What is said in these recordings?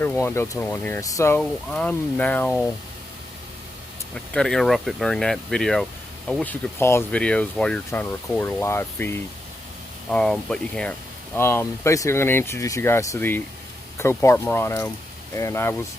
Everyone, Del21 here. So I got to interrupt it during that video. I wish you could pause videos while you're trying to record a live feed, but you can't. Basically, I'm going to introduce you guys to the Copart Murano, and I was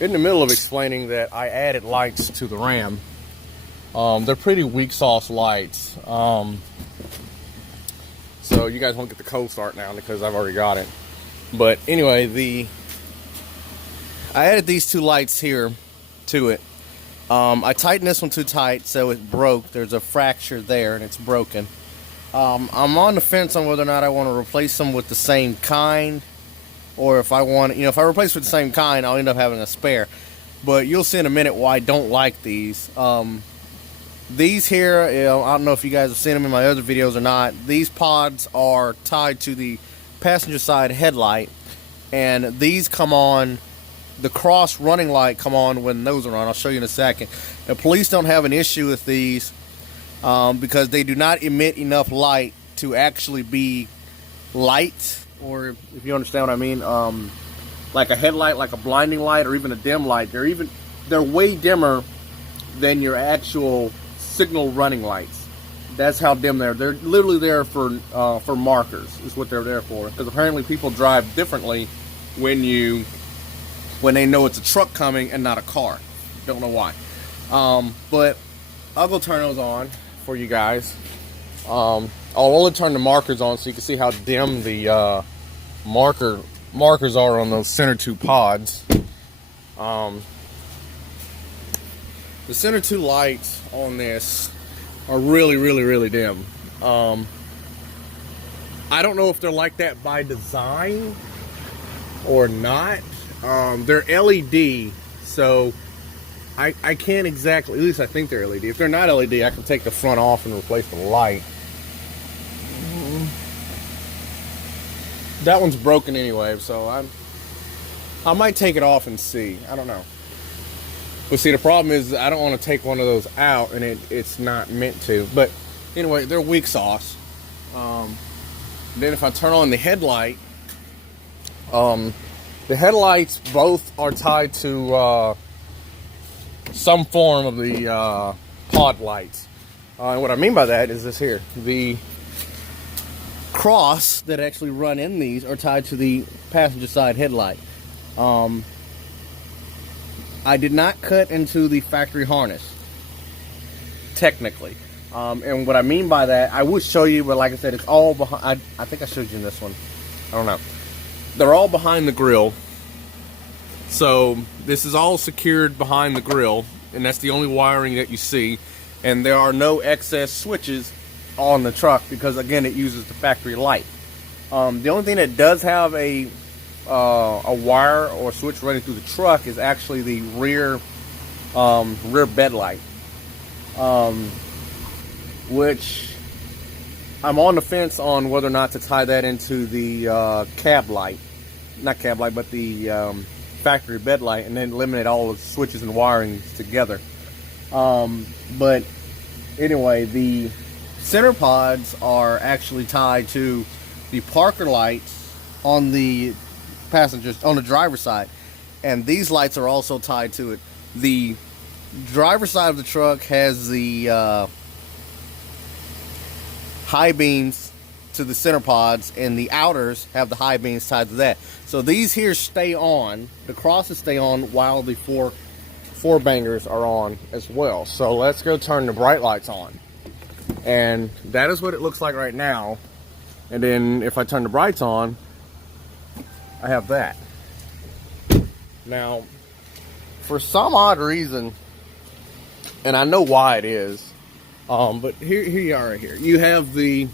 in the middle of explaining that I added lights to the Ram. They're pretty weak sauce lights, so you guys won't get the cold start now because I've already got it. But anyway, I added these two lights here to it. I tightened this one too tight, so it broke. There's a fracture there, and it's broken. I'm on the fence on whether or not I want to replace them with the same kind, or if I want, if I replace with the same kind, I'll end up having a spare. But you'll see in a minute why I don't like these. These here, I don't know if you guys have seen them in my other videos or not. These pods are tied to the passenger side headlight, and these come on. The cross running light come on when those are on. I'll show you in a second. The police don't have an issue with these because they do not emit enough light to actually be light, or if you understand what I mean, like a headlight, like a blinding light, or even a dim light. They're way dimmer than your actual signal running lights. That's how dim they're. They're literally there for markers. Is what they're there for. Because apparently people drive differently when they know it's a truck coming and not a car. Don't know why. But I'll go turn those on for you guys. I'll only turn the markers on so you can see how dim the markers are on those center two pods. The center two lights on this are really, really, really dim. I don't know if they're like that by design or not. They're LED, so I can't exactly, at least I think they're LED. If they're not LED, I can take the front off and replace the light. That one's broken anyway, so I might take it off and see. I don't know. But see, the problem is I don't want to take one of those out, and it's not meant to. But anyway, they're weak sauce. Then if I turn on the headlight, the headlights both are tied to some form of the pod lights. And what I mean by that is this here. The cross that actually run in these are tied to the passenger side headlight. I did not cut into the factory harness, technically. And what I mean by that, I would show you, but like I said, it's all behind. I think I showed you in this one. I don't know. They're all behind the grill. So this is all secured behind the grill, and that's the only wiring that you see. And there are no excess switches on the truck because, again, it uses the factory light. The only thing that does have a wire or switch running through the truck is actually the rear bed light, which I'm on the fence on whether or not to tie that into the cab light. Not cab light, but the factory bed light, and then eliminate all the switches and wiring together. But anyway, the center pods are actually tied to the Parker lights on the driver's side, and these lights are also tied to it. The driver's side of the truck has the high beams to the center pods, and the outers have the high beams tied to that. So these here stay on, the crosses stay on while the four bangers are on as well. So let's go turn the bright lights on. And that is what it looks like right now. And then if I turn the brights on, I have that. Now, for some odd reason, and I know why it is, but here you are right here. You have the,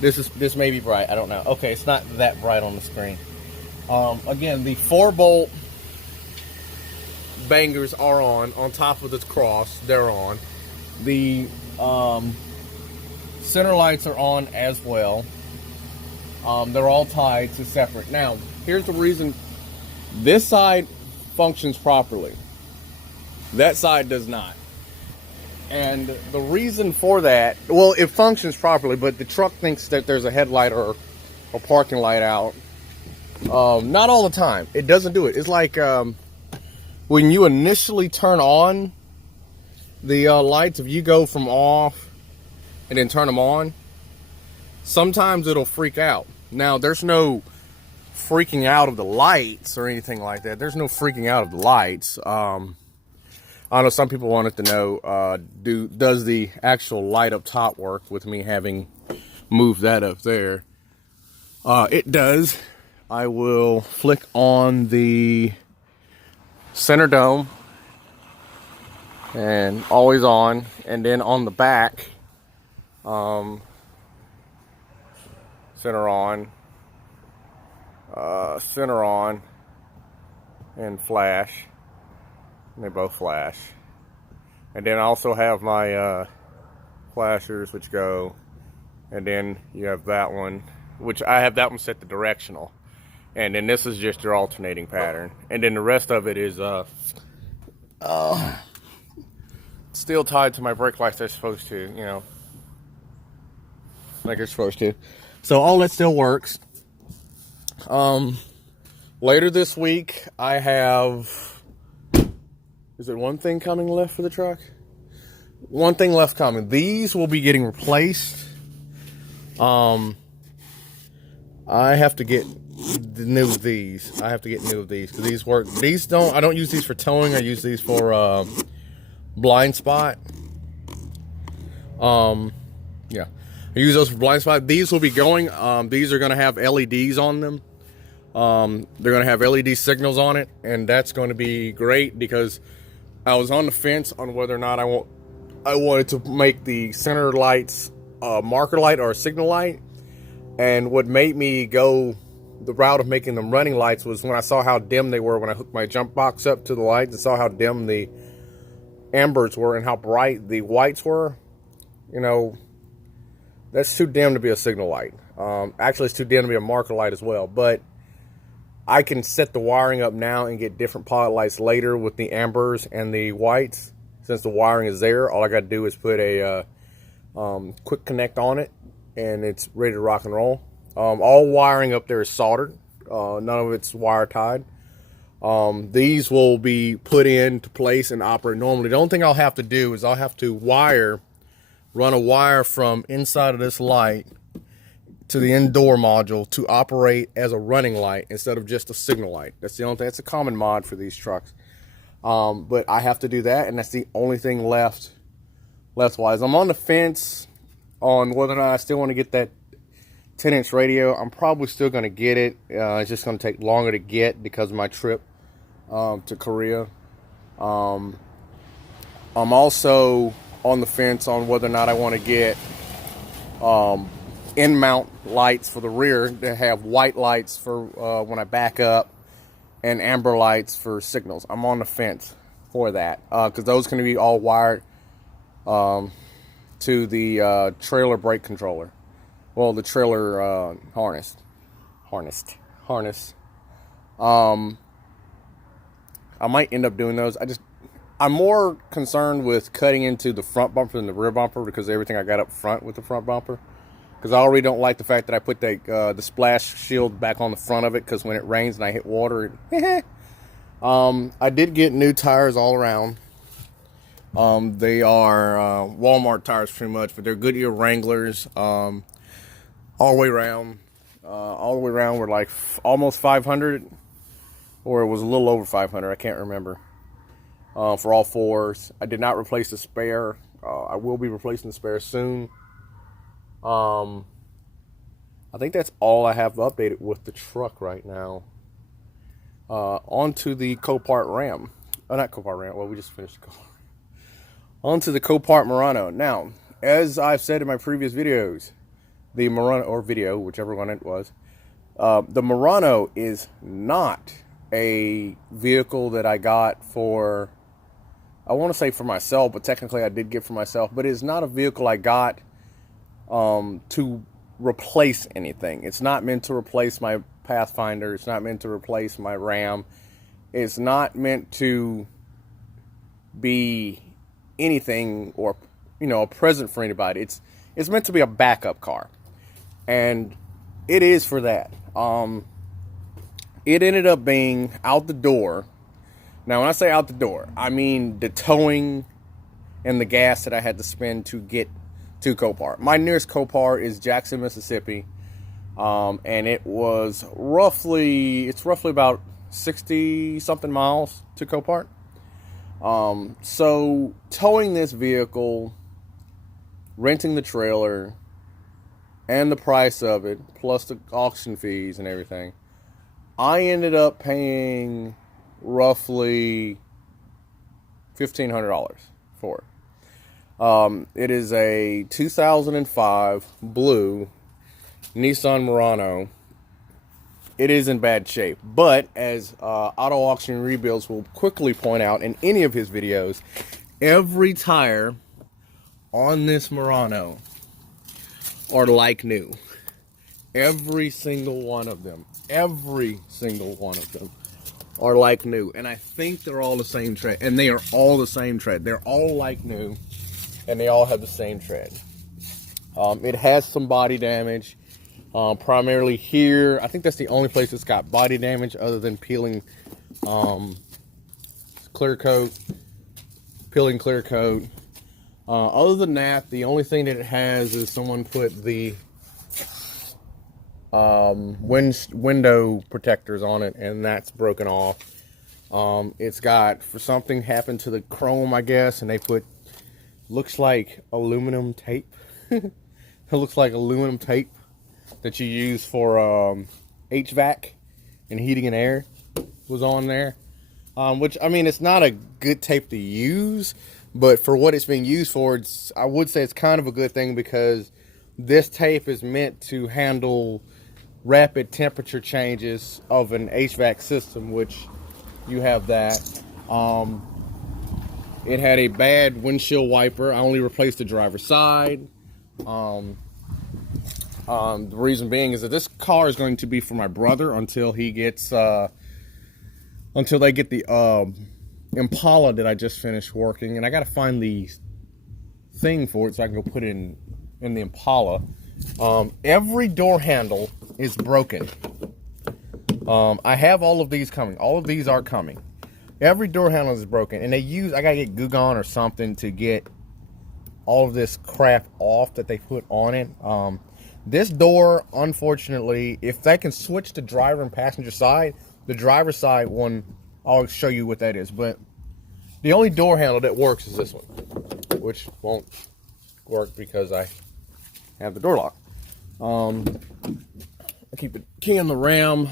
this may be bright, I don't know. Okay, it's not that bright on the screen. Again, the 4-bolt bangers are on top of this cross, they're on. The center lights are on as well. They're all tied to separate. Now, here's the reason. This side functions properly. That side does not. And the reason for that, well, it functions properly, but the truck thinks that there's a headlight or a parking light out Not all the time. It doesn't do it. It's like when you initially turn on the lights, if you go from off and then turn them on, sometimes it'll freak out. Now, there's no freaking out of the lights or anything like that. There's no freaking out of the lights. I know some people wanted to know, does the actual light up top work with me having moved that up there? It does. I will flick on the center dome and always on, and then on the back, center on, and flash. And they both flash. And then I also have my flashers which go, and then you have that one, which I have that one set to directional. And then this is just your alternating pattern. And then the rest of it is still tied to my brake lights they're supposed to, you know, like they're supposed to. So all that still works. Later this week, I have, is there one thing coming left for the truck? One thing left coming. These will be getting replaced. I have to get new of these. I have to get new of these because these work. These don't. I don't use these for towing. I use these for blind spot. Yeah, I use those for blind spot. These will be going. These are going to have LEDs on them. They're going to have LED signals on it, and that's going to be great because I was on the fence on whether or not I wanted to make the center lights a marker light or a signal light. And what made me go the route of making them running lights was when I saw how dim they were when I hooked my jump box up to the lights and saw how dim the ambers were and how bright the whites were. You know, that's too dim to be a signal light. Actually, it's too dim to be a marker light as well. But I can set the wiring up now and get different pilot lights later with the ambers and the whites. Since the wiring is there, all I got to do is put a quick connect on it, and it's ready to rock and roll. All wiring up there is soldered. None of it's wire tied. These will be put into place and operate normally. The only thing I'll have to do is I'll have to run a wire from inside of this light to the indoor module to operate as a running light instead of just a signal light. That's the only thing. That's a common mod for these trucks. But I have to do that, and that's the only thing left wise. I'm on the fence on whether or not I still want to get that 10-inch radio. I'm probably still going to get it. It's just going to take longer to get because of my trip to Korea. I'm also on the fence on whether or not I want to get in-mount lights for the rear that have white lights for when I back up and amber lights for signals. I'm on the fence for that because those can be all wired to the trailer brake controller. Well, the trailer harness. I might end up doing those. I'm more concerned with cutting into the front bumper than the rear bumper because of everything I got up front with the front bumper. Because I already don't like the fact that I put the splash shield back on the front of it because when it rains and I hit water, I did get new tires all around. They are Walmart tires pretty much, but they're Goodyear Wranglers all the way around. All the way around were like almost 500, or it was a little over 500. I can't remember. For all fours, I did not replace the spare. I will be replacing the spare soon. I think that's all I have updated with the truck right now. Onto the Copart Ram. Oh, not Copart Ram. Well, we just finished the Copart. Onto the Copart Murano. Now, as I've said in my previous videos, the Murano, or video, whichever one it was, the Murano is not a vehicle that I got for, I want to say for myself, but technically I did get for myself, but it's not a vehicle I got to replace anything. It's not meant to replace my Pathfinder. It's not meant to replace my Ram. It's not meant to be anything or, you know, a present for anybody. It's meant to be a backup car, and it is for that. it ended up being out the door. Now, when I say out the door, I mean the towing and the gas that I had to spend to get to Copart. My nearest Copart is Jackson, Mississippi, and it's roughly about 60-something miles to Copart. So towing this vehicle, renting the trailer, and the price of it, plus the auction fees and everything, I ended up paying roughly $1,500 for it. It is a 2005 blue Nissan Murano. It is in bad shape, but as Auto Auction Rebuilds will quickly point out in any of his videos, every tire on this Murano are like new. Every single one of them are like new, and I think they're all the same tread, and they are all the same tread. They're all like new, and they all have the same tread. It has some body damage, primarily here. I think that's the only place that's got body damage other than peeling clear coat. Other than that, the only thing that it has is someone put the window protectors on it, and that's broken off. It's got, for something happened to the chrome, I guess, and they put, looks like aluminum tape. It looks like aluminum tape that you use for HVAC and heating and air was on there. Which, I mean, it's not a good tape to use, but for what it's being used for, I would say it's kind of a good thing, because this tape is meant to handle rapid temperature changes of an HVAC system, which you have that. It had a bad windshield wiper. I only replaced the driver's side. The reason being is that this car is going to be for my brother until he gets until they get the Impala that I just finished working, and I got to find the thing for it so I can go put it in the Impala. Every door handle is broken. I have all of these coming. All of these are coming. Every door handle is broken, and I gotta get Goo Gone or something to get all of this crap off that they put on it. This door, unfortunately, if they can switch the driver and passenger side, the driver's side one, I'll show you what that is. But the only door handle that works is this one, which won't work because I have the door lock. I keep the key in the ram.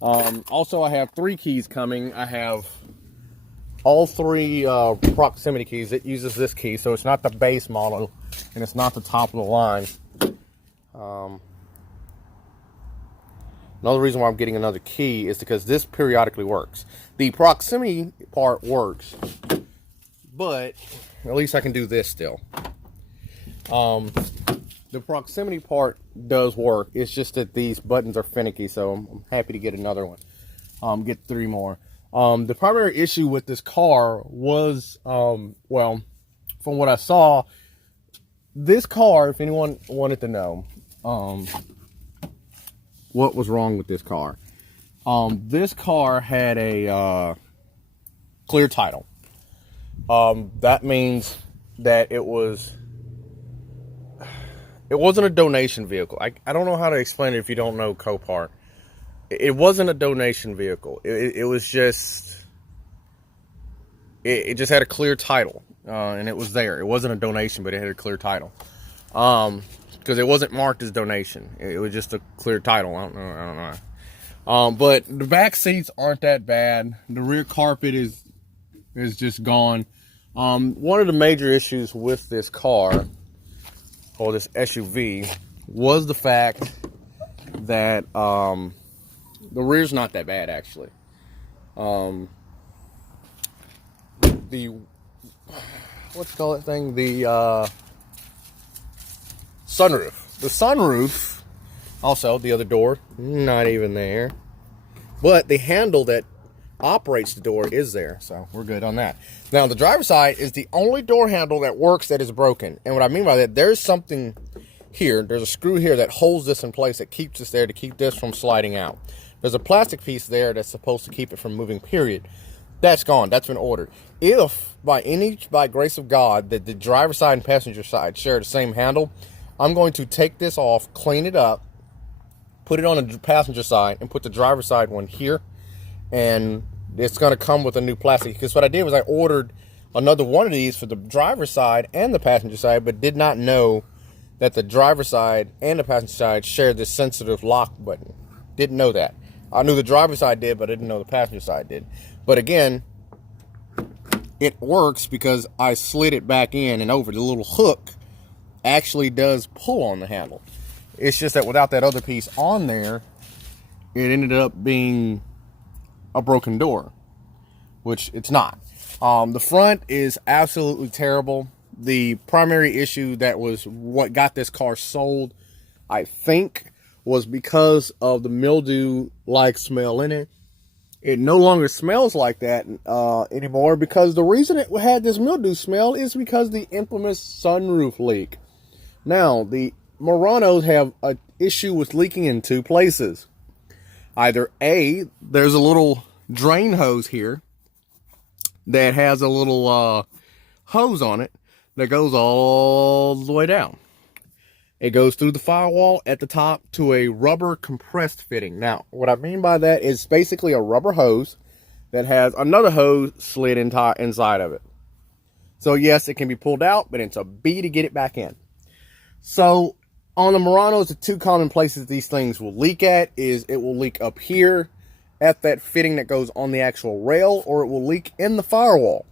Also, I have 3 keys coming. I have all 3 proximity keys. It uses this key, so it's not the base model, and it's not the top of the line. Another reason why I'm getting another key is because this periodically works. The proximity part works, but at least I can do this still. The proximity part does work. It's just that these buttons are finicky, so I'm happy to get another one. Get 3 more. The primary issue with this car was, well, from what I saw, this car, if anyone wanted to know, what was wrong with this car. This car had a clear title. That means that it wasn't a donation vehicle. I don't know how to explain it if you don't know Copart. It wasn't a donation vehicle. It was just, it just had a clear title, and it was there. It wasn't a donation, but it had a clear title. Because it wasn't marked as donation. It was just a clear title. I don't know. But the back seats aren't that bad. The rear carpet is just gone. One of the major issues with this car, or this SUV, was the fact that the rear's not that bad, actually. The, what's you call that thing? The sunroof. The sunroof, also the other door, not even there. But the handle that operates the door is there, so we're good on that. Now, the driver's side is the only door handle that works that is broken. And what I mean by that, there's something here, there's a screw here that holds this in place, that keeps this there to keep this from sliding out. There's a plastic piece there that's supposed to keep it from moving, period. That's gone. That's been ordered. If, by grace of God, that the driver's side and passenger side share the same handle, I'm going to take this off, clean it up, put it on the passenger side, and put the driver's side one here. And it's going to come with a new plastic. Because what I did was I ordered another one of these for the driver's side and the passenger side, but did not know that the driver's side and the passenger side shared this sensitive lock button. Didn't know that. I knew the driver's side did, but I didn't know the passenger side did. But again, it works because I slid it back in and over. The little hook actually does pull on the handle. It's just that without that other piece on there, it ended up being a broken door, which it's not. The front is absolutely terrible. The primary issue that was what got this car sold, I think, was because of the mildew-like smell in it. It no longer smells like that anymore, because the reason it had this mildew smell is because the infamous sunroof leak. Now, the Muranos have an issue with leaking in two places. Either A, there's a little drain hose here that has a little hose on it that goes all the way down. It goes through the firewall at the top to a rubber compressed fitting. Now, what I mean by that is basically a rubber hose that has another hose slid inside of it. So yes, it can be pulled out, but it's a B to get it back in. So on the Muranos, the two common places these things will leak at is it will leak up here at that fitting that goes on the actual rail, or it will leak in the firewall.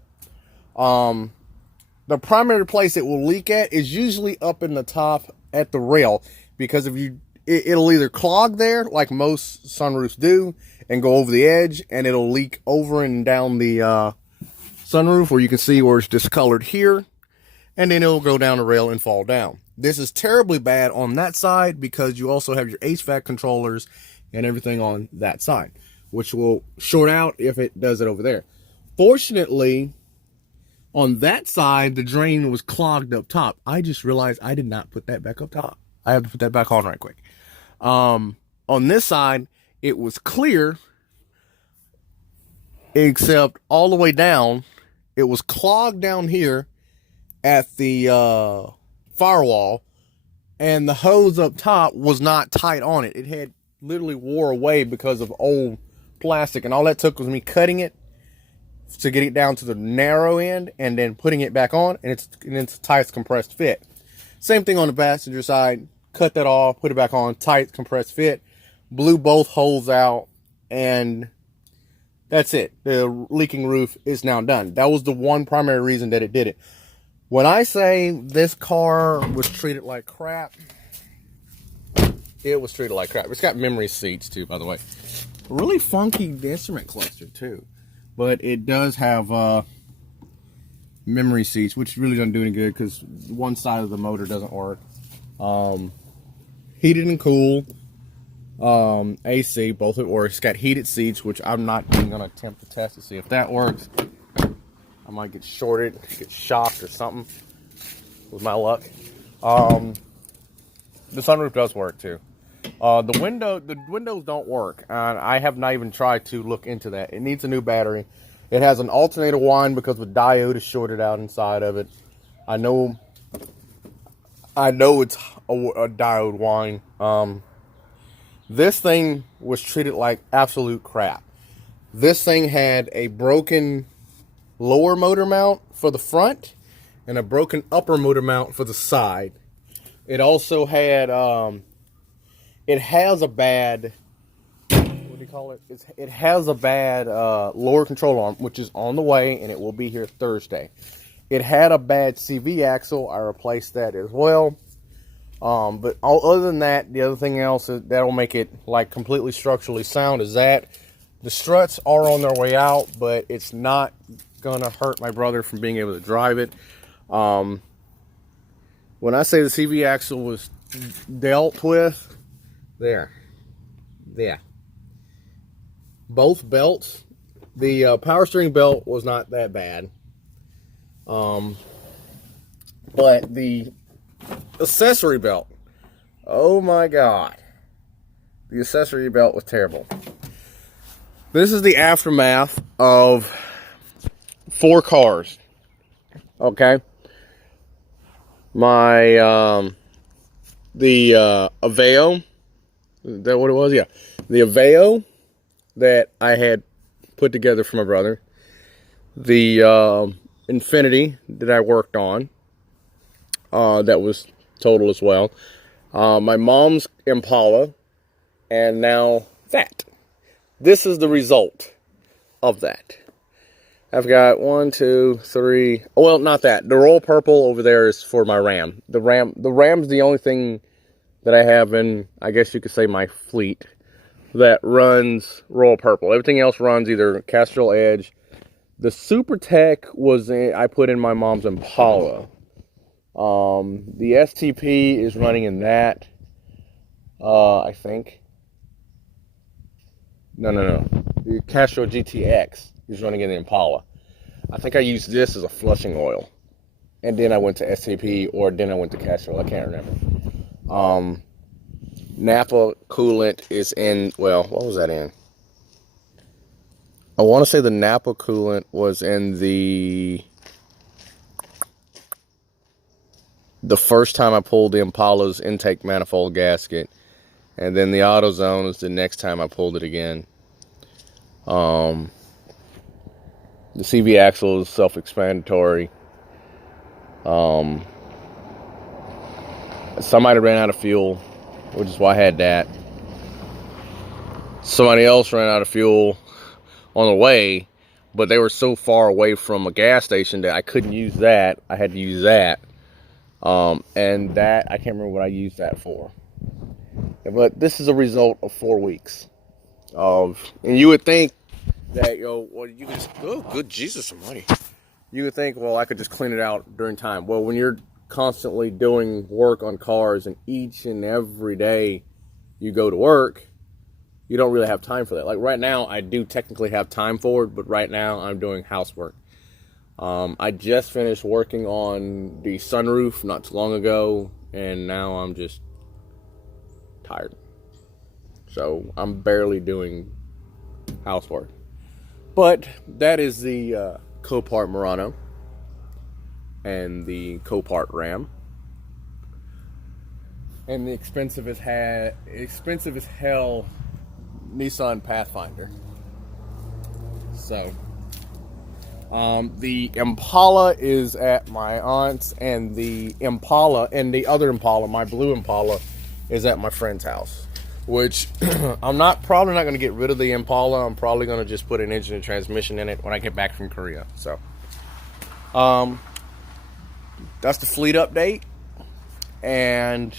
The primary place it will leak at is usually up in the top at the rail, because if it'll either clog there like most sunroofs do and go over the edge, and it'll leak over and down the sunroof, where you can see where it's discolored here, and then it'll go down the rail and fall down. This is terribly bad on that side because you also have your HVAC controllers and everything on that side, which will short out if it does it over there. Fortunately, on that side, the drain was clogged up top. I just realized I did not put that back up top. I have to put that back on right quick. On this side, it was clear, except all the way down, it was clogged down here at the firewall, and the hose up top was not tight on it. It had literally wore away because of old plastic, and all that took was me cutting it to get it down to the narrow end and then putting it back on, and it's a tight compressed fit. Same thing on the passenger side. Cut that off, put it back on, tight compressed fit, blew both holes out, and that's it. The leaking roof is now done. That was the one primary reason that it did it. When I say this car was treated like crap, it was treated like crap. It's got memory seats too, by the way. Really funky instrument cluster too. But it does have memory seats, which really doesn't do any good because one side of the motor doesn't work. Heated and cool. AC, both it works. It's got heated seats, which I'm not even going to attempt to test to see if that works. I might get shorted, get shocked or something with my luck. The sunroof does work too. The windows don't work, and I have not even tried to look into that. It needs a new battery. It has an alternator wind because the diode is shorted out inside of it. I know it's a diode wind. This thing was treated like absolute crap. This thing had a broken lower motor mount for the front and a broken upper motor mount for the side. It also had it has a bad, what do you call it? It has a bad lower control arm, which is on the way, and it will be here Thursday. It had a bad CV axle. I replaced that as well. But other than that, the other thing else that'll make it like completely structurally sound is that the struts are on their way out, but it's not gonna hurt my brother from being able to drive it. When I say the CV axle was dealt with, yeah, both belts. The power steering belt was not that bad, but the accessory belt, oh my god, the accessory belt was terrible. This is the aftermath of 4 cars. Okay. My, the Aveo, is that what it was? Yeah. The Aveo that I had put together for my brother. The Infinity that I worked on, that was total as well. My mom's Impala, and now that. This is the result of that. I've got 1, 2, 3. Well, not that. The royal purple over there is for my Ram. The Ram's the only thing that I have in, I guess you could say, my fleet that runs royal purple. Everything else runs either Castrol Edge. The Super Tech I put in my mom's Impala. The STP is running in that. I think. No. The Castrol GTX is running in the Impala. I think I used this as a flushing oil. And then I went to STP, or then I went to Castrol. I can't remember. Napa coolant is in, well, what was that in? I want to say the Napa coolant was in the first time I pulled the Impala's intake manifold gasket. And then the AutoZone is the next time I pulled it again. The CV axle is self-explanatory. Somebody ran out of fuel, which is why I had that. Somebody else ran out of fuel on the way, but they were so far away from a gas station that I couldn't use that. I had to use that. And that, I can't remember what I used that for. But this is a result of 4 weeks and you would think that, well, you could just, oh, good Jesus almighty. You would think, well, I could just clean it out during time. Well, when you're constantly doing work on cars and each and every day you go to work, you don't really have time for that. Like right now, I do technically have time for it, but right now I'm doing housework. I just finished working on the sunroof not too long ago, and now I'm just tired. So I'm barely doing housework. But that is the Copart Murano and the Copart Ram. And the expensive as hell Nissan Pathfinder. So the Impala is at my aunt's, and the Impala and the other Impala, my blue Impala, is at my friend's house. Which I'm probably not going to get rid of the Impala. I'm probably going to just put an engine and transmission in it when I get back from Korea. So that's the fleet update. And